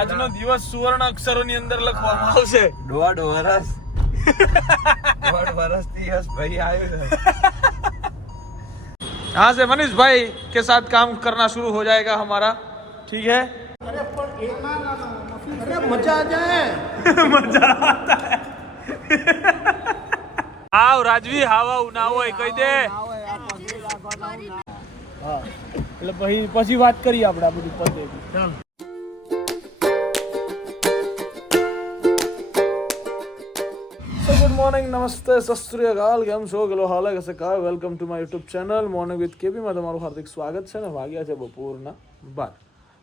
આજનો દિવસ સુવર્ણ અક્ષરોની અંદર લખવામાં આવશે. દોઢ વર્ષથી યસ ભાઈ આવ્યો છે. यहाँ से मनीष भाई के साथ काम करना शुरू हो जाएगा हमारा. ठीक है. अरे मजा आ जाए. मजा आता है. આવ રાજવી હાવા ના હોય કહી દે. હા એટલે પછી વાત કરીએ આપણે આ બધું પતે. ચાલ. ગુડ મોર્નિંગ, નમસ્તે, સત શ્રી અકાલ, કેમ છો? ગેલો હાલ કસે કા. Welcome to my YouTube channel morning with KB માં તમારું હાર્દિક સ્વાગત છે. ને વાગ્યા છે બપોરના 12.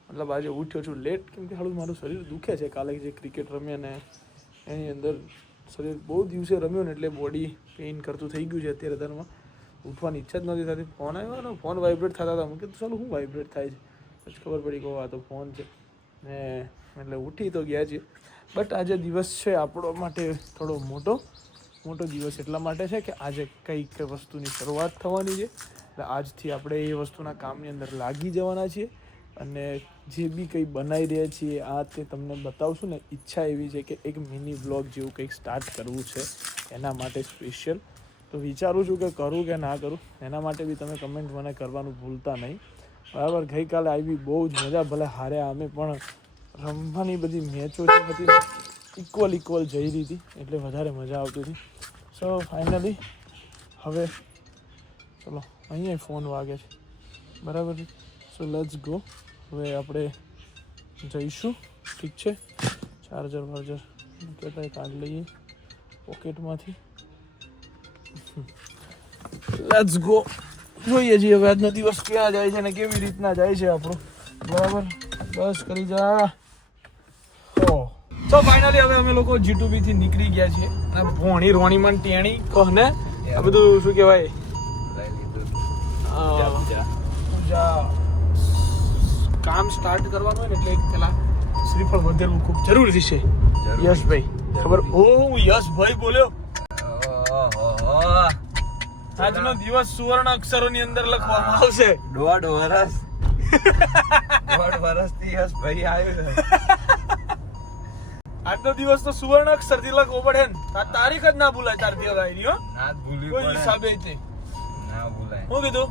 મતલબ આજે ઉઠ્યો છું લેટ, કેમ કે હાલું મારું શરીર દુખે છે. કાલે જે ક્રિકેટ રમ્યા ને એની અંદર શરીર બહુ દિવસે રમ્યો ને એટલે બોડી પેઇન કરતું થઈ ગયું છે. અત્યારે ધરમાં ઉઠવાની ઈચ્છા જ નથી થતી. ફોન આવ્યો ને, ફોન વાઇબ્રેટ થતા હતા. મેં કીધું ચાલો શું વાઇબ્રેટ થાય છે, પછી ખબર પડી કહો આ તો ફોન છે ને. એટલે ઉઠી તો ગયા છીએ, બટ આજે દિવસ છે આપણો માટે થોડો મોટો દિવસ એટલા માટે છે કે આજે કંઈક વસ્તુની શરૂઆત થવાની છે. એટલે આજથી આપણે એ વસ્તુના કામની અંદર લાગી જવાના છીએ અને જે બી કંઈ બનાવી રહ્યા છીએ આ તે તમને બતાવશું ને. ઈચ્છા એવી છે કે એક મિની બ્લોગ જેવું કંઈક સ્ટાર્ટ કરવું છે એના માટે સ્પેશિયલ. તો વિચારું છું કે કરું કે ના કરું. એના માટે બી તમે કમેન્ટ મને કરવાનું ભૂલતા નહીં, બરાબર. ગઈકાલે આવી બહુ જ મજા, ભલે હાર્યા અમે, પણ રમવાની બધી મેચો જે હતી ઇક્વલ જઈ રહી હતી એટલે વધારે મજા આવતી હતી. સો ફાઇનલી હવે ચલો, અહીંયા ફોન વાગે છે, બરાબર છે. So let's go. હવે આપણે જઈશું, ઠીક છે. ચાર્જર કહેતા કાઢી લઈએ પોકેટમાંથી. Let's go. જોઈએ છીએ હવે આજનો દિવસ ક્યાં જાય છે ને કેવી રીતના જાય છે આપણો, બરાબર. બસ કરી જા. તો ફાઇનલી હવે અમે લોકો G2B થી નીકળી ગયા છીએ. અને ભોણી રોણીમાં ટેણી કહને આ બધું શું કહેવાય, પૂજા કામ સ્ટાર્ટ કરવાનું હોય ને એટલે પેલા શ્રીફળ વધેરવું ખૂબ જરૂરી છે. યશભાઈ ખબર? યશભાઈ બોલ્યો. આજનો દિવસ સુવર્ણ અક્ષરોની અંદર લખવામાં આવશે. દોઢ વર્ષથી યસ ભાઈ આવ્યો છે. આજનો દિવસ તો સુવર્ણ અક્ષરથી લખવો પડે ને. આ તારીખ જ ના ભૂલાય તારથી હવે આવી હો. ના ભૂલી કોઈ હિસાબે તે ના ભૂલાય. હું કીધું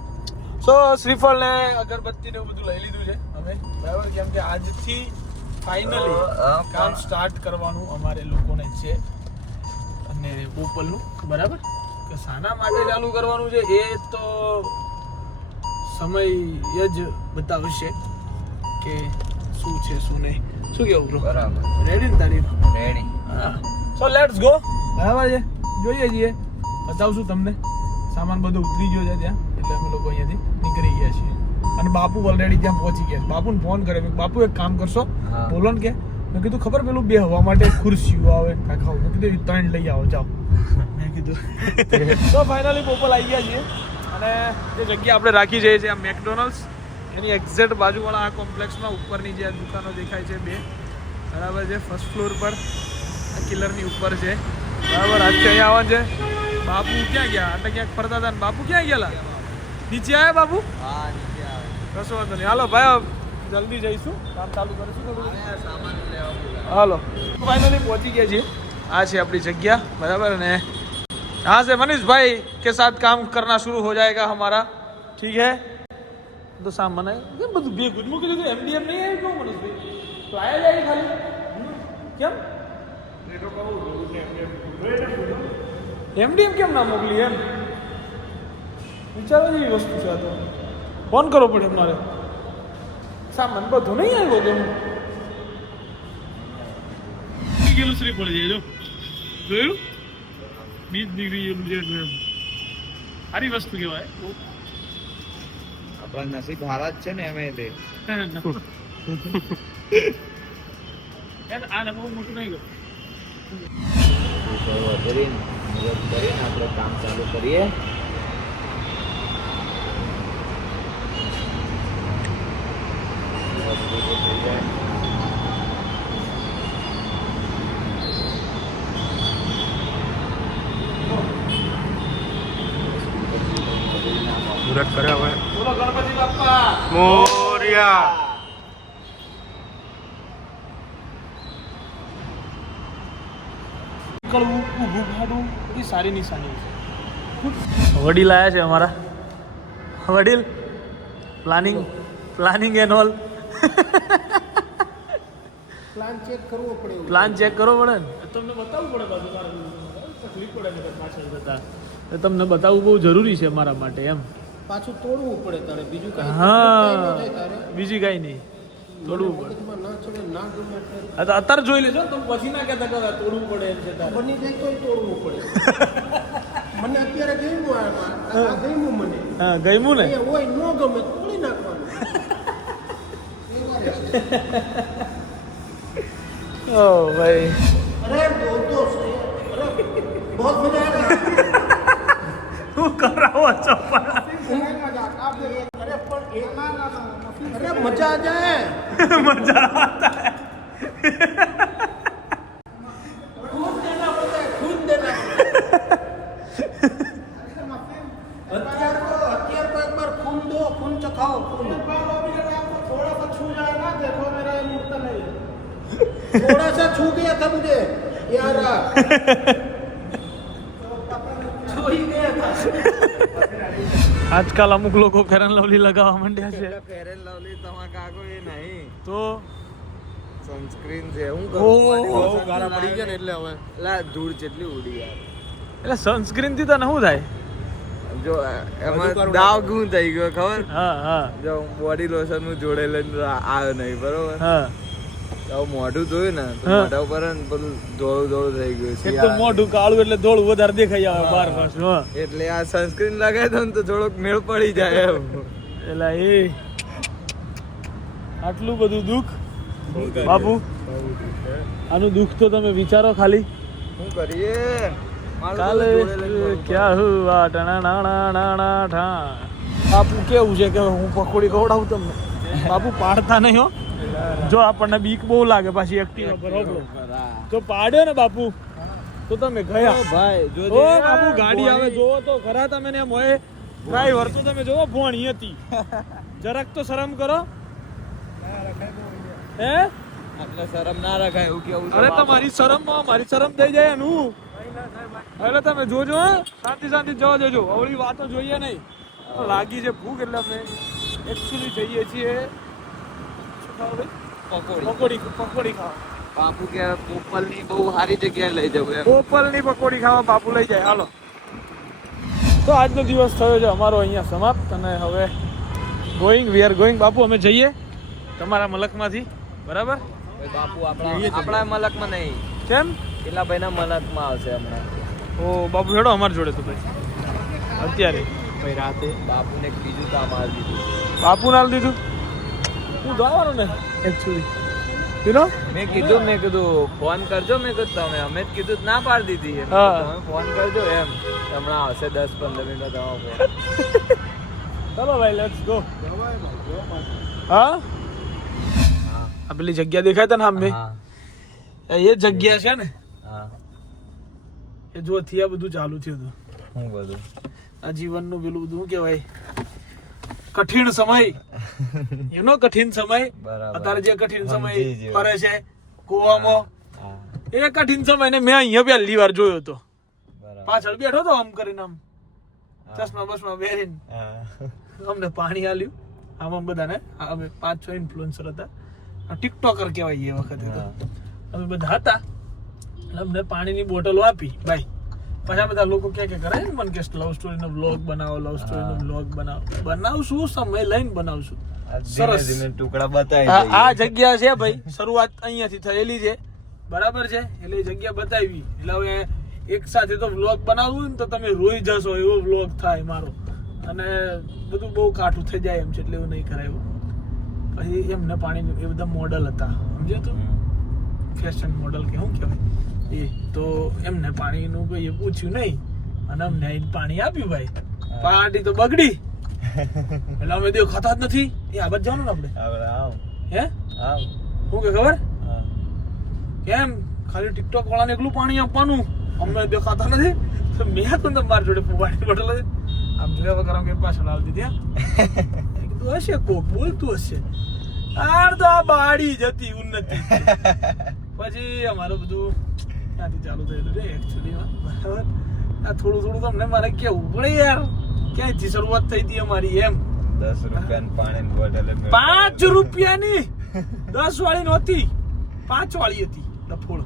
સો શ્રીફળ ને અગરબત્તી ને બધું લઈ લીધું છે અમે, બરાબર. કેમ કે આજથી ફાઇનલી કામ સ્ટાર્ટ કરવાનું અમારે લોકોને છે. અને બોપલનું, બરાબર. કે શાના માટે ચાલુ કરવાનું છે એ તો સમય જ બતાવશે કે શું છે શું નહીં. શું કેવું બ્રો? બરાબર. રેડી ને તારીખ? રેડી. હા. So let's go. બરાબર છે, જોઈએ છીએ, બતાવશું તમને. સામાન બધો ઉતરી ગયો છે ત્યાં, એટલે અમે લોકો અહીંયાથી નીકળી ગયા છીએ. અને બાપુ ઓલરેડી ત્યાં પહોંચી ગયા. બાપુને ફોન કર્યો, મેં બાપુ એક કામ કરશો બોલો ને. કે મેં કીધું ખબર પેલું બે હવા માટે ખુરશીઓ આવે કાકા, મેં કીધું 3 લઈ આવો જાઓ. મેં કીધું તો ફાઇનલી પોપલ આવી ગયા છીએ. અને જે જગ્યા આપણે રાખી છે આ મેકડોનલ્ડ્સ, એની એક્ઝેક્ટ બાજુવાળા આ કોમ્પ્લેક્સમાં ઉપરની જે દુકાનો દેખાય છે બે, બરાબર છે. ફર્સ્ટ ફ્લોર પર કિલરની ઉપર છે, બરાબર. આજથી અહીંયા આવવાનું છે. બાપુ ક્યાં ગયા? એટલે ક્યાંક ફરતા હતા ને. બાપુ ક્યાં ગયેલા? નીચે આવ્યા બાપુ? હા, નીચે આવે. કશો વાંધો નહીં. હાલો ભાઈ, જલ્દી જઈશું, કામ ચાલુ કરીશું થોડું. સામાન લેવા. હાલો, ફાઇનલી પહોંચી ગયા છીએ. આ છે આપણી જગ્યા, બરાબર. ને यहाँ से मनीष भाई के साथ काम करना शुरू हो जाएगा हमारा. ठीक है. तो सामान है બધું બે ગુડ મૂકી દીધું. MDM નહીં આવ્યું કેવું મનીષભાઈ? તો આયા જાય ખાલી કેમ? MDM કેમ ના મોકલી એમ? વિચારો જેવી વસ્તુ છે આ તો. ફોન કરવો પડે મારે. સામાન બધું નહીં આવ્યો કેમ? ગયેલું શ્રી પડી જાય જો. જોયું? 20 ડિગ્રી જેટલું છે. સારી વસ્તુ કહેવાય. આપણા નસીબ હારા જ છે ને એમ. તે આ બહુ મોટું નહીં ગયું. કરીને આપણે કામ ચાલુ કરીએ. મુરત કર્યા હોય. બોલો ગણપતિ બાપ્પા મોર્યા. નીકળવું ઊભું ખાધું એ સારી નિશાની છે. વડીલ આવ્યા છે અમારા. વડીલ planning and all. Plan check કરવો પડે. પ્લાન ચેક કરવો પડે ને તમને બતાવવું પડે પાછું તકલીફ પડે ને પાછળ જતા તમને બતાવવું બહુ જરૂરી છે મારા માટે એમ. પાછું તોડવું પડે તારે બીજું કાંઈ હા તારે બીજી કાંઈ નહીં તોડવું પડે. મગજમાં ના ચડે ના ગમે એટલે આ તો અત્યારે જોઈ લેજો તમે પછી ના કહેતા કે તોડવું પડે એમ છે તારે. બની જાય તોય તોડવું પડે. મને અત્યારે ગમ્યું આ ગમ્યું મને. હા ગમ્યું ને એ હોય ન ગમે તોડી નાખવાનું. ઓ ભાઈ અરે બોલતો છે. અરે બહુ મજા આવે. શું કરાવો છો પણ? અરે મજા જાય. મજા આવતા હે. ખુદ દેના પડता है, खुद देना हथियार को एक बार खून दो, खून चखाओ खून. थोड़ा सा छू जाए ना देखो मेरा ये मुड़ता नहीं है. थोड़ा सा छू गया था मुझे यार. छू ही गया था. આજકાલ અમુક લોકો ફેર એન્ડ લવલી લગાવવા માંડ્યા છે ફેર એન્ડ લવલી તમારા કાકો એ નહીં તો સનસ્ક્રીન છે હું ઓહો, કરું ગાળા પડી ગયા ને એટલે હવે લા ધૂળ જેટલી ઉડી યાર એટલે સનસ્ક્રીન થી તને શું થાય? જો એમાં દાવ ગું થઈ ગયો ખબર હા હા જો બોડી લોશન નું જોડે લઈને આવ્યો નહીં બરોબર હા તો મોઢું જોયું ને તો હા. મોઢા ઉપર ને પેલું ધોળું થઈ ગયું છે એક તો મોઢું કાળું એટલે ધોળું વધારે દેખાઈ આવે બહાર પાછું. હા એટલે આ સનસ્ક્રીન લગાવી દો ને તો થોડોક મેળ પડી જાય એમ એટલે એ આટલું બધું દુઃખ બાપુ આનું દુઃખ તો તમે વિચારો ખાલી. શું કરીએ મારું કાલે બધું જોડે લઈને ફરું. ક્યાં હુઆ ટણાણાણાણા ઠા. બાપુ કેવું છે કે હું પકોડી ખવડાવું તમને? બાપુ પાડતા નહીં હો. જો આપણને બીક બહુ લાગે પાછી એક્ટિવા પર હો. તો પાડ્યો ને બાપુ તો તમે ગયા. ઓ ભાઈ જો ઓ બાપુ ગાડી આવે જોવો તો ખરા તમે ને મોએ ડ્રાઈવર તો તમે જોવો ભોણી હતી. જરાક તો શરમ કરો. હે એટલે શરમ ના રખાય એવું કેવું છે અરે બાપા. તમારી શરમમાં મારી શરમ થઈ જાય એનું. એટલે તમે જોજો હે. શાંતિ જવા દેજો. અવળી વાતો જોઈએ નહીં. લાગી છે ભૂખ એટલે અમે એકચ્યુઅલી જઈએ છીએ શું ખાવ ભાઈ? પકોડી ખાવા. બાપુ કે પોપલ ની બહુ સારી જગ્યાએ લઈ જવું એમ પોપલની પકોડી ખાવા બાપુ લઈ જાય. હાલો તો આજનો દિવસ થયો છે અમારો અહીંયા સમાપ્ત અને હવે વી આર ગોઈંગ. બાપુ અમે જઈએ તમારા મલકમાંથી બરાબર? બાપુ આપણા મલકમાં નહીં કેમ? પેલા ભાઈના મલકમાં આવશે હમણાં ઓ બાપુ હેડો અમારી જોડે તો ભાઈ અત્યારે ભાઈ રાતે બાપુને એક બીજું કામ આવી દીધું બાપુ નાલ દીધું. હું તો આવવાનું ને એકચ્યુઅલી યુ નો. મેં કીધું ફોન કરજો મેં કીધું તમે અમે જ કીધું તો ના પાડી દીધી એમ. હા. તમે ફોન કરજો એમ હમણાં આવશે 10-15 મિનિટ તમારો ફોન ચલો ભાઈ લેટ્સ ગો. હા આ પેલી જગ્યા દેખાય તને સામે હા એ જગ્યા છે ને હા એ જો થયા બધું ચાલુ થયું હતું. હું બધું આ જીવનનું પેલું બધું શું કહેવાય કઠિન સમય યુ નો કઠિન સમય. બરાબર. અત્યારે જે કઠિન સમય સમજી ગયો. ફરે છે કૂવામાં હા એ કઠિન સમય ને મેં અહીંયા પહેલી વાર જોયો હતો. બરાબર પાછળ બેઠો હતો આમ કરીને આમ ચશ્મા બસમાં પહેરીને હા અમને પાણી આલ્યું આમ બધાને. અમે 5-6 ઇન્ફ્લુએન્સર હતા. ટિકટોકર કહેવાય એ વખતે તો. અમે બધા હતા એટલે અમને પાણીની બોટલો આપી ભાઈ. પછી બધા લોકો કે કરે ને મને કે લવ સ્ટોરીનો વ્લોગ બનાવો બનાવશું સમય લઈને બનાવશું. સરસ. ધીમે ટુકડા બતાવી આ જગ્યા છે ભાઈ શરૂઆત અહીંયાથી થયેલી છે બરાબર છે એટલે એ જગ્યા બતાવી એટલે હવે એક સાથે તો વ્લોગ બનાવવું ને તો તમે રોઈ જશો એવો વ્લોગ થાય મારો અને બધું બહુ કાઠું થઈ જાય એમ છે એટલે એવું નહીં કરાયું. પછી એમને પાણી એ બધા મોડલ હતા સમજ્યો તું ફેશન મોડલ કે શું કહેવાય એ તો એમને પાણીનું કોઈ એ પૂછ્યું નહીં અને અમને આઈને પાણી આપ્યું ભાઈ. પાર્ટી તો બગડી એટલે અમે દેવ ખાતા જ નથી. એ આ બાજુ જવાનું ને આપણે હવે આવ હે આવ શું કે ખબર હા કેમ ખાલી ટિકટોક વાળાને એકલું પાણી આપવાનું અમને દેખાતા નથી તો મેં તો મારી જોડે પાણી બોટલ હતી આમ જોયા વગર અમે પાછળ આવી દીધી. કીધું હશે કોક બોલતું હશે તો આ બાડી જ હતી ઉન્નતિ. પછી અમારું બધું ત્યાંથી ચાલુ થયેલું છે એકચ્યુઅલીમાં, બરાબર. આ થોડું તમને મારે કેવું પડે યાર, ક્યાંયથી શરૂઆત થઈ હતી અમારી એમ. 10 રૂપિયાની પાણીની બોટલ 5 રૂપિયાની 10 વાળી નહોતી, 5 વાળી હતી ડફોળ.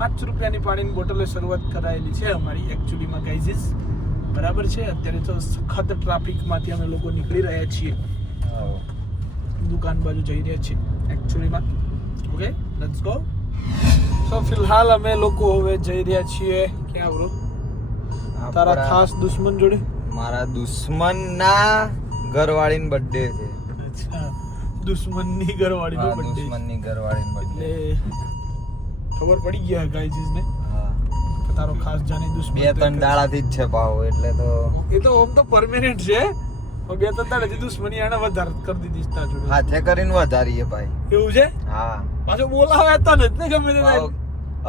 5 રૂપિયાની પાણીની બોટલે શરૂઆત કરાયેલી છે અમારી એકચ્યુઅલીમાં ગાઈઝીસ, બરાબર છે. અત્યારે તો સખત ટ્રાફિકમાંથી અમે લોકો નીકળી રહ્યા છીએ, દુકાન બાજુ જઈ રહ્યા છીએ એકચ્યુઅલીમાં. Okay, let's go. સો ફિલહાલ અમે લોકો હવે જઈ રહ્યા છીએ ક્યાં બ્રો? તારા ખાસ દુશ્મન જોડે. મારા દુશ્મનના ઘરવાળીનો બર્થડે છે. અચ્છા, દુશ્મનની ઘરવાળીનો હા, બર્થડે. દુશ્મનની ઘરવાળીનો બર્થડે. એટલે ખબર પડી ગયા ગાઈઝીસ ને હા, કે તારો ખાસ જાની દુશ્મન 2-3 દાડાથી જ છે ભાવ, એટલે તો એ તો આમ તો પરમેનન્ટ છે. 2-3 દાડાથી દુશ્મની આને વધારે કરી દીધી તાર જોડે. હાથે કરીને વધારીએ ભાઈ. એવું છે? હા, પાછો બોલાવે તો ને ગમે તે થાય.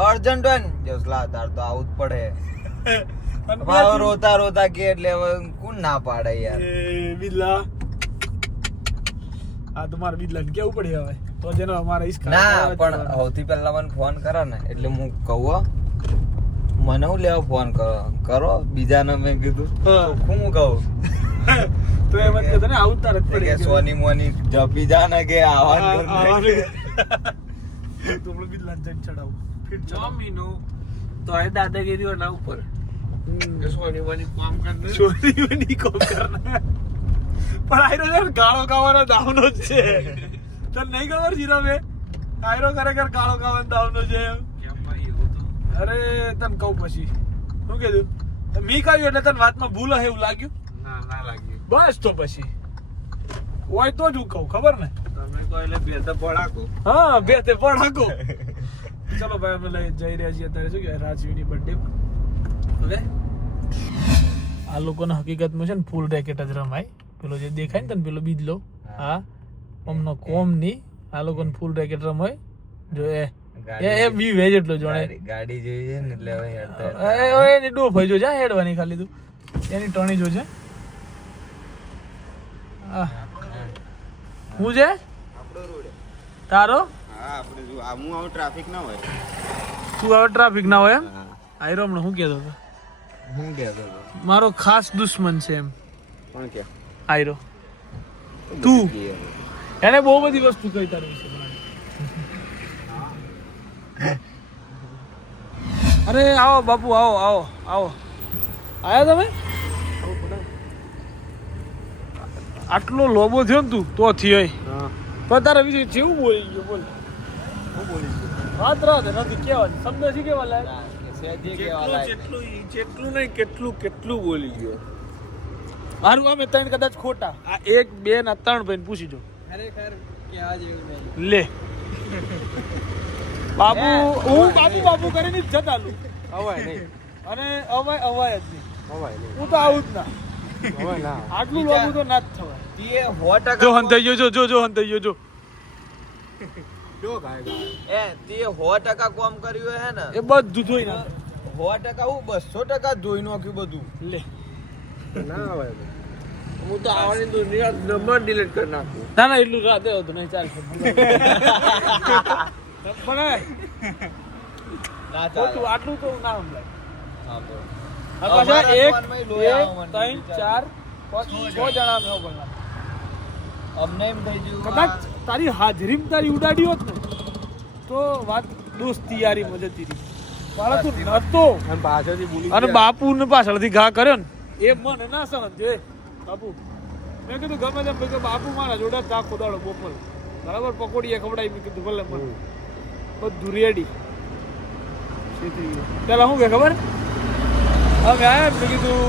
અર્જન્ટ હોય ને જસલા તાર તો આવું જ પડે. અને ભાવ રોતા રોતા કે એટલે હવે કોણ ના પાડે યાર. એ બિલ્લા આ તમારે બિલ્લાને કેવું પડે હવે તો જેનો અમારા ઈસકા ના પણ સૌથી પહેલા મને ફોન કરે ને એટલે હું કહું હો, મને હું લેવા ફોન કરો બીજાને મેં કીધું હા. હું કહું તો એમ જ કહેતો ને આવું તાર જ પડે કે સોની મોની જપી જા ને કે આવવાનું તો આપણે બિલ્લાને જઈને ચડાવું ફીટ ચડાવું. તો એ દાદાગીરી ના ઉપર સોની બની કામ કરને ચોરી બની કોમ કરના. પણ આયરો છે ને ગાળો ખાવાનો દાવનો જ છે. તને નહીં ખબર જીરા બે આયરો ખરેખર ગાળો ખાવાનો દાવનો છે એમ. કેમ ભાઈ એવું તો અરે તને કહું પછી શું કીધું મી કાઢ્યું એટલે તને વાતમાં ભૂલ હે એવું લાગ્યું? ના લાગ્યું. બસ તો પછી હોય તો જ હું કહું, ખબર ને? તમે તો એટલે બે તો પડાકો. હા, બે તે પણ હકો. ચલો ભાઈ અમે લઈ જઈ રહ્યા છીએ અત્યારે શું કે રાજવીની બર્થડે. ઓકે, આ લોકોના હકીકતમાં છે ને ફૂલ રેકેટ જ રમાય. પેલો જે દેખાય ને તને પેલો બીજલો, હા અમનો કોમ ની આ લોકોને ફૂલ રેકેટ રમાય. જો એ બી વેજ એટલો જોણે ગાડી જોઈ છે ને એટલે હવે હેડતા એની ડોફ હોય જો જા હેડવાની ખાલી તું એની ટણી જો છે. હું છે તારો ટ્રાફિક ના હોય. તું હવે ટ્રાફિક ના હોય એમ. આયરો હમણાં હું કહેતો હતો હું કહેતો મારો ખાસ દુશ્મન છે એમ. પણ કે આયરો તું એને બહુ બધી વસ્તુ કહી તારી વિશે. અરે આવો બાપુ આવો આવો આવો આયા તમે? આટલો લોબો થયો ને તું તો થયો પણ તારા વિશે જેવું બોલી ગયો બોલ. વાત રાત નથી કેવાની શબ્દ છે કેવા લાગે જેટલું નહીં કેટલું બોલી ગયો. મારું અમે 3 કદાચ ખોટા. આ 1 2 ના 3 ભાઈને પૂછી જો. ખરેખર કેવા જેવું નહીં. લે બાબુ હું બાબુ કરીને જ જતાલું હવાય નહીં. અને અવાય જ નહીં. હવાય નહીં. હું તો આવું જ ના. હવાય ના. આટલું લોબુ તો ના જ થવાય. તે 100% જો હંતાઈ ગયો જો હંતાઈ ગયો જો. જો ગાય એ તે 100% કામ કર્યું હે ને એ બધું ધોઈ નાખે. 100% હું 200% ધોઈ નાખ્યું બધું. લે ના આવે. હું તો આવવાની તો નંબર ડિલીટ કરી નાખું. ના એટલું રાતે હતું નહીં ચાલશે. પણ ના ખોટું આટલું તો ના સમજાય. હા બરો. આ પાછા અમારા 1 ફોનમાં લોહી 2 આવવાનું 3 4 5 6 જણા મેં બોલવા. અમને એમ થઈ ગયું કદાચ તારી હાજરીમાં તારી ઉડાડી હોત ને તો વાત દોસ્તી યારીમાં જતી રહી. મારા તું નતો અને પાછળથી બોલી અને બાપુ ને પાછળથી ઘા કર્યો ને એ મને ના સહન થયો. બાપુ મેં કીધું ગમે તેમ મેં કીધું બાપુ મારા જોડે જ આખો દાડો બપોર બરાબર પકોડી ખવડાવી. મેં કીધું ભલે મને બધું રેડી. પેલા શું કે ખબર અમે આવ્યા મેં કીધું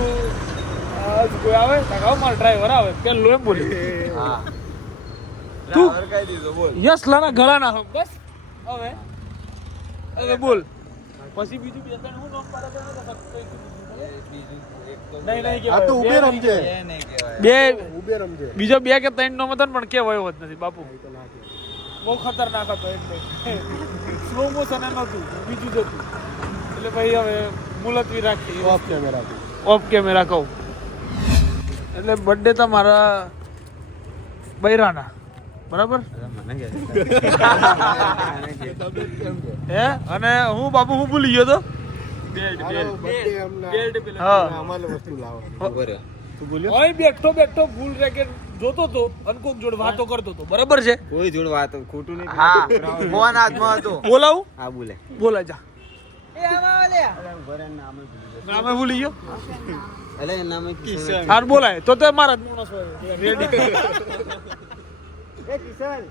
આજ કોઈ આવે મારા ડ્રાઈવર આવે પેલું એમ બોલ્યું. હા તું ડ્રાઈવર કહી દીધું બોલ. યસલાના ગળા ના હમ બસ હવે બોલ પછી બીજું 2 3 હું નામ પાડે તો બીજું એક તો નહીં આ તો ઉબેર રમજે. એ નહીં કહેવાય. બે ઉબેર રમજે. બીજો 2 કે 3 નો મતન પણ કેવાયો હોત નથી બાપુ. બહુ ખતરનાક હતો એટલે સ્લો મોશન એમ હતું બીજું જ હતું. એટલે ભાઈ હવે મુલતવી રાખી ઓફ કેમેરા. ઓફ કેમેરા કહું. એટલે બર્થડે તો મારા બૈરાના બરાબર મને કે હે અને હું બાપુ હું ભૂલી ગયો તો હાલો, birthday હમણાં. હા અમારે વસ્તુ લાવવાની. તું બોલ્યો અહીં બેઠો ફૂલ રેકેટ જોતો તો અને કોક જોડે વાતો કરતો તો બરાબર છે કોઈ જોડ વાત ખોટું નહીં હા ફોન હાથમાં હતો બોલાવું હા બોલે બોલા જા નામે ભૂલી ગયો અલે એના નામે કિશન હાર બોલાય તો તે મારા જ માણસ હોય. રેડી એ કિશન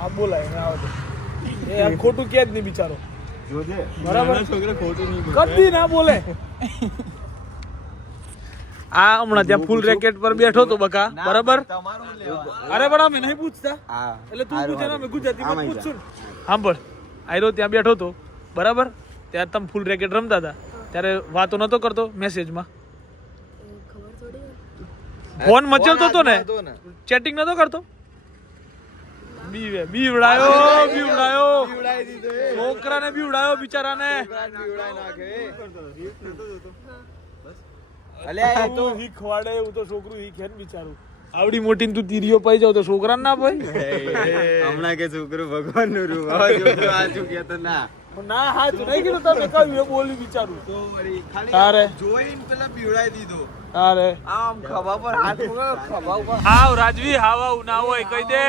આ બોલાય ને આવો તો એ આ ખોટું કે જ નહીં બિચારો જોજે બરાબર છોકરા ખોટું નહીં કદી ના બોલે આ હમણાં ત્યાં ફૂલ રેકેટ પર બેઠો તો બકા બરાબર અરે પણ અમે નહીં પૂછતા હા એટલે તું પૂછે ને અમે ગુજરાતીમાં જ પૂછશું ને સાંભળ આયરો ત્યાં બેઠો તો બરાબર ત્યાં તમે ફૂલ રેકેટ રમતા હતા ત્યારે વાતો નતો કરતો મેસેજમાં ફોન મચલતો હતો ને ચેટિંગ નતો કરતો બીવડાયો છોકરાને બીવડાયો બિચારાને અલ્યા એ તો શીખવાડે એવું તો છોકરું શીખે ને બિચારું આવડી મોટી તું તીરીઓ પાઈ જાવ તો છોકરાને ના પાય હમણાં કે છોકરું ભગવાન નું રૂપ હવે છોકરું આ ચૂક્યા તો ના ના હાચ નહીં કીધું તમે કહ્યું એ બોલ્યું બિચારું તારે જોઈને પેલા બીવડાઈ દીધો તારે આમ ખભા પર હાથ મૂકો ખભા ઉપર આવ રાજવી હાવ ના હોય કહી દે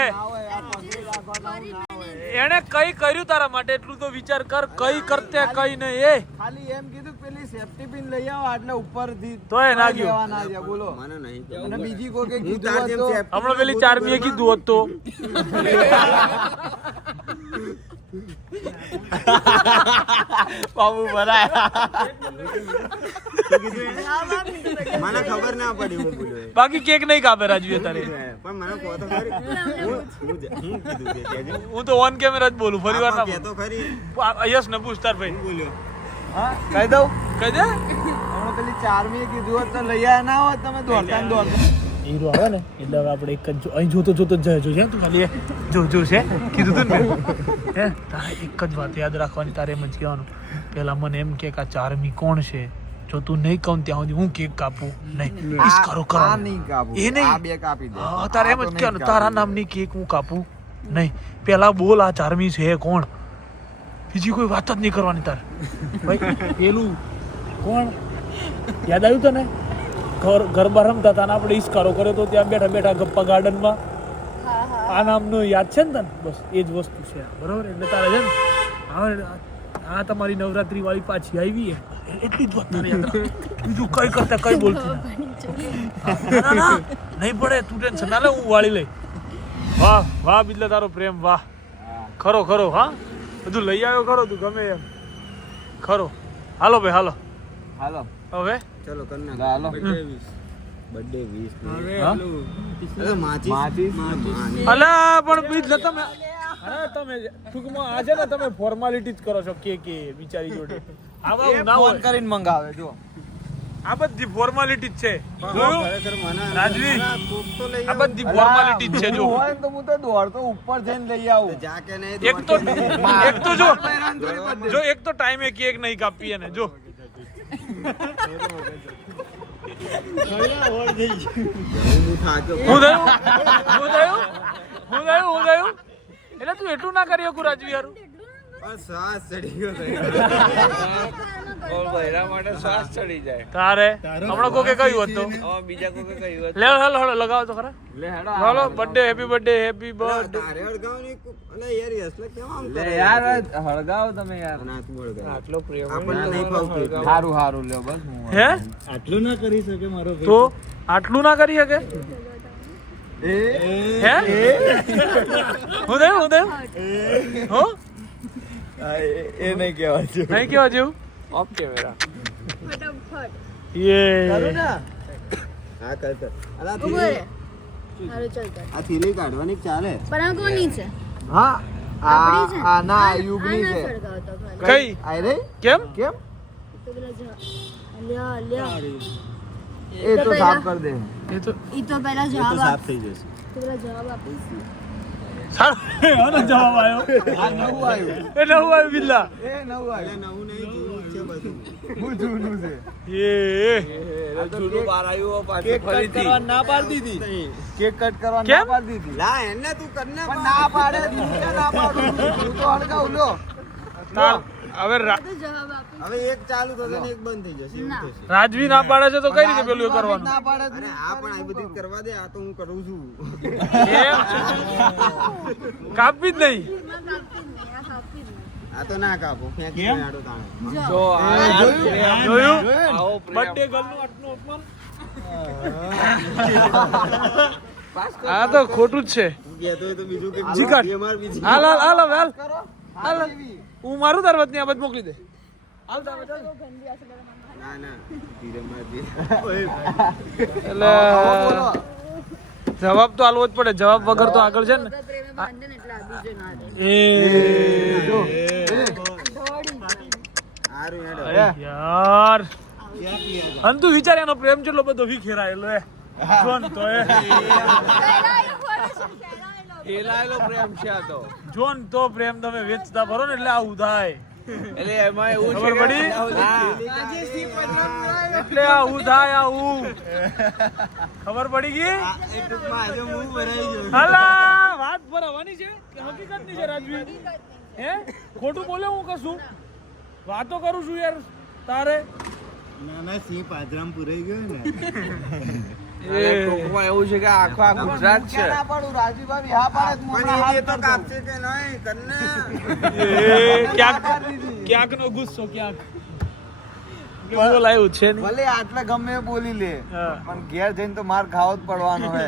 એને કઈ કર્યું તારા માટે એટલું તો વિચાર કર કઈ કરતે કઈ નહીં એ ખાલી એમ કીધું પેલી સેફટી પિન લઈ આવો એટલે ઉપરથી તોય ના ગયો લેવા ના જાય બોલો મને નહીં અને બીજી કોકે કીધું હોત તો હમણાં પેલી ચારમીએ કીધું હોત તો બાબુ ભરાય મને ખબર ના પડી હું બોલ્યો બાકી કેક નહીં કાપે રાજવી તારે પણ મને કહો તો ખરી હું કીધું કે તેજુ હું તો ઓન કેમેરા જ બોલું ફરી વાર ના કે તો ખરી યસ ને પૂછ તાર ભાઈ બોલ્યો હા કહી દઉં કહી દે હમણાં પેલી ચારમીએ કીધું હોત તો લઈ આયા ના હોત તમે દોડતા ને દોડતા હીરો આવે ને એટલે હવે આપણે એક જ અહીં જોતો જોતો જ જાય જો તું ખાલી જો છે કીધું તું ને હે તારે એક જ વાત યાદ રાખવાની તારે એમ જ કહેવાનું પેલા મને એમ કે આ ચારમી કોણ છે જો તું નહીં કહું ત્યાં સુધી હું કેક કાપું નહીં ઇસ્કારો કરો આ નહીં કાપું એ નહીં આ બે કાપી દે હા તારે એમ જ કહેવાનું તારા નામની કેક હું કાપું નહીં પેલા બોલ આ ચારમી છે કોણ બીજી કોઈ વાત જ નહીં કરવાની તાર ભાઈ પેલું કોણ યાદ આવ્યું તને ગરબા રમતા હતા ને આપણે ઇસ્કારો કર્યો તો ત્યાં બેઠા બેઠા ગપ્પા ગાર્ડનમાં આ નામનું યાદ છે ને તને બસ એ જ વસ્તુ છે બરોબર એટલે તારે છે ને હવે આ તમારી નવરાત્રી વાળી પાછી આવી એટલી જ વાત તારે યાદ રાખ. બીજું કઈ કરતા કઈ બોલતી ના ના નહીં પડે તું ટેન્શન ના લે હું વાળી લઈ વાહ બિજલા તારો પ્રેમ વાહ ખરો હા બધું લઈ આવ્યો ખરો તું ગમે એમ ખરો હાલો ભાઈ હાલો હવે ચલો કર ના હાલો બર્થડે 20 માચીસ અલા પણ બીજ તમે અરે તમે ટૂંકમાં આજે ને તમે ફોર્માલિટી જ કરો છો કે બિચારી જોડે આવા ના ફોન હોય કરીને મંગાવે જો આ બધી ફોર્માલિટી જ છે ખરેખર મને રાજવી કોક તો લઈ આ બધી ફોર્માલિટી જ છે જો હોય તો હું તો દોડતો ઉપર જઈને લઈ આવું જાકે નહીં એક તો જો એક તો ટાઈમે કેક નહીં કાપી એને જો હું થાક્યો હું થયું એટલે તું એટલું ના કરી શકું રાજવી યાર પણ શ્વાસ ચડી ગયો તારે હમણાં કોકે કહ્યું હતું લે હલો લગાવો તો ખરા હાલો બર્થડે હેપી બર્થડે તારે હળગાવની અલે યાર યસલે કેમ આમ લે કરે યાર હળગાવ તમે યાર ના તું હળગાવ આટલો પ્રેમ આપણને નહીં ફાવતું એટલે. હારું લ્યો બસ હું હે આટલું ના કરી શકે મારો તો આટલું ના કરી શકે હે હું થયું હો એ નહીં કહેવા જો નહીં કેવા જેવું ઓફ કેમેરા યે હા કર અલા ઉભો રે. હારું ચાલ કર. આ થેલી કાઢવાની ચાલે પણ આ કોની છે? હા આપણી છે? આ ના આ યુગની ના છે સળગાવતો ખાલી. કઈ આઈ રે કેમ કેમ તો પેલા લ્યા. એ તો સાફ કર દે એ તો ઈ તો પેલા એ તો જવાબ સાફ આપ. થઈ જશે તો પેલા જવાબ આપીશ. સારો આનો જવાબ આવ્યો આ નવું આવ્યું એ નવું આવ્યું બિલ્લા એ નવું આવ્યું નવું નહીં જૂનું છે જૂનું બહાર આવ્યું પાછું કેક કટ ફરીથી. કરવાની ના પાડી દીધી કેક કટ કરવાની કેમ? ના પાડી દીધી લા એને તું કરને પણ ના પાડે દીદી ક્યાં ના પાડું હું તો હળગાવ લો હવે તો જવાબ આપીશ હવે એક ચાલુ થશે ને એક બંધ થઈ જશે એવું ના. થશે. રાજવી ના પાડે છે તો કઈ રીતે પેલું એ કરવાનું ના પાડે અરે આ પણ આ બધી કરવા દે આ તો હું કરું છું. એમ? કાપી જ નહીં એમાં કાપી જ નહીં, આ કાપી જ નહીં. આ તો ના કાપો ફેંકી દો આડો તાણે. જો. જોયું આવો પ્રેમ. બર્થડે ગર્લનું આટલું અપમાન આ તો ખોટું જ છે તું કહેતો હોય તો બીજું કંઈક જીગર. બોલ, માર બીજી. હાલ હાલ હાલ હવે હાલ હાલ હું મારું તાર વતની આ બાજુ મોકલી દે હાલ તાર વતની. બહુ ગંદી હશે બધા મામા. ના ના ધીરે માર દે. એટલે જવાબ તો આલવો જ પડે જવાબ વગર તો આગળ છે ને બધા પ્રેમે બાંધે ને એટલે આ બીજો ના દે. એ દોડી જાય. હારું હેડો. યાર અને તું વિચાર એનો પ્રેમ કેટલો બધો વિખેરાયેલો હે જોન તો એ કહેલાયેલો ફોટો છે, કહેલાયેલો. ખેલાયેલો પ્રેમ છે આ તો જોન તો પ્રેમ તમે વેચતા ભરો ને એટલે આવું થાય એટલે એમાં એવું છે ખબર પડી? હા. એટલે આવું થાય આવું ખબર પડી ગઈ એ ટૂંકમાં આજે હું ભરાઈ ગયો. હાલા વાત ભરાવાની છે કે હકીકતની છે રાજવી હે ખોટું બોલ્યો હું કશું વાતો કરું છું યાર તારે ના ના સિંહ પાજરામ પુરાઈ ગયો ને. અરે ટૂંકમાં એવું છે કે આખા ગુજરાત છે પણ એ તો કાપશે કે નહીં કરને. ક્યાંક નો ગુસ્સો ક્યાંક બોલાયું છે નહીં ભલે આટલા ગમે એ બોલી લે હા. પણ ઘેર જઈને તો માર ખાવો જ પડવાનો હે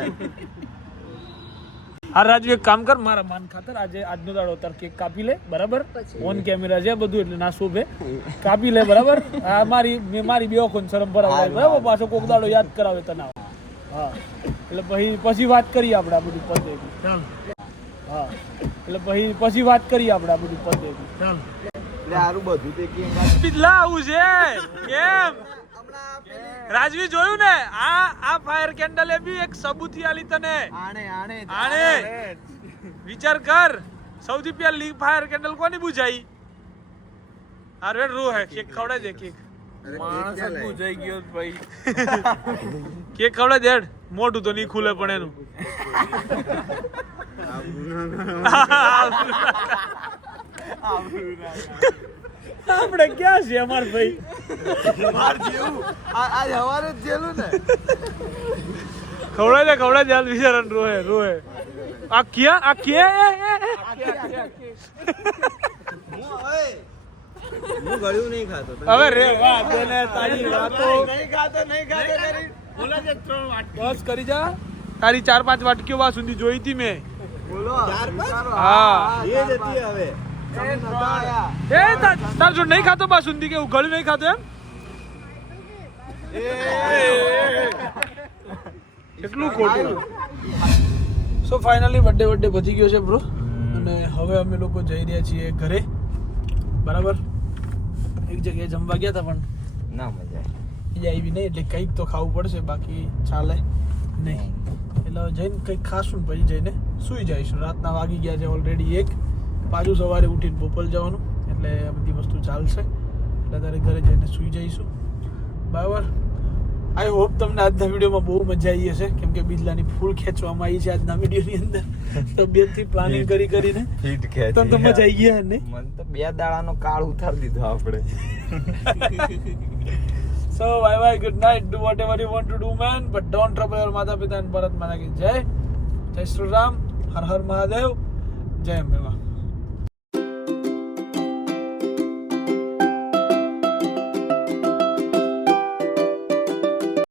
હા રાજુ એક કામ કર મારા માન ખાતર આજે આજનો દાડો તાર કેક કાપી લે બરાબર ઓન કેમેરા છે બધું એટલે ના શોભે કાપી લે બરાબર આ મારી બે ઓખો શરમ ભરાવે બરાબર પાછો કોક દાડો યાદ કરાવે તને હા એટલે પછી વાત કરીએ આપણે આ બધું પતે ચાલ હા એટલે પછી વાત કરીએ આપણે આ બધું પતે ચાલ એટલે હારું બધું તે કેમ બિલ્લા આવું છે કેમ રાજવી જોયું ને આ ફાયર કેન્ડલ એ બી એક સબૂતી આલી તને આણે વિચાર કર સૌથી પહેલી ફાયર કેન્ડલ કોની બુઝાઈ આરવેડ રૂ હે કેક ખવડાય દે કેક માણસ જ પૂજાઈ ગયો ભાઈ કેક ખવડાય દે હેડ. મોઢું તો નહીં ખુલે પણ એનું આપણે ક્યાં છે અમાર ભાઈ આજ હવારે જ જેલું ને ખવડાય દે હાલ વિચારણ રોહે આ ક્યાં હું ગળ્યું નહીં ખાતો. હવે રે વાહ તને તારી વાતો નહીં ખાતો કરી બસ કરી જા તારી 4-5 વાટકીઓ વા સુધી જોઈ હતી મેં બોલો હા એ જ હતી હવે. એ તાર જો નહીં ખાતો બાસુંદી કે ઉઘાડ્યું નહીં ખાતો એમ કેટલું ખોટું સો ફાઇનલી બર્થડે પતી ગયો છે બ્રો અને હવે અમે લોકો જઈ રહ્યા છીએ ઘરે બરાબર એક જગ્યાએ જમવા ગયા હતા પણ ના મજા આવી. મજા આવી નહીં એટલે કંઈક તો ખાવું પડશે બાકી ચાલે નહીં એટલે હવે જઈને કંઈક ખાશું ને પછી જઈને સૂઈ જઈશું રાતના વાગી ગયા છે ઓલરેડી 1 પાછું સવારે ઉઠીને બોપલ જવાનું એટલે આ બધી વસ્તુ ચાલશે એટલે તારે ઘરે જઈને સૂઈ જઈશું બરાબર આઈ હોપ તમને આજના વિડીયોમાં બહુ મજા આવી હશે કેમ કે બિજલાની ફૂલ ખેંચવામાં આવી છે આજના વિડીયોની અંદર તબિયતથી પ્લાનિંગ કરીને ફીટ તો મજા આવી ગયા ને મને તો 2 દાડાનો કાળ ઉતારી દીધો આપણે. So bye bye, good night. Do whatever you want to do, man. But don't trouble your Mata Pita and Bharat Mata ki Jai. Jai Shri Ram. Har Har Mahadev. Jai Ambe Ma.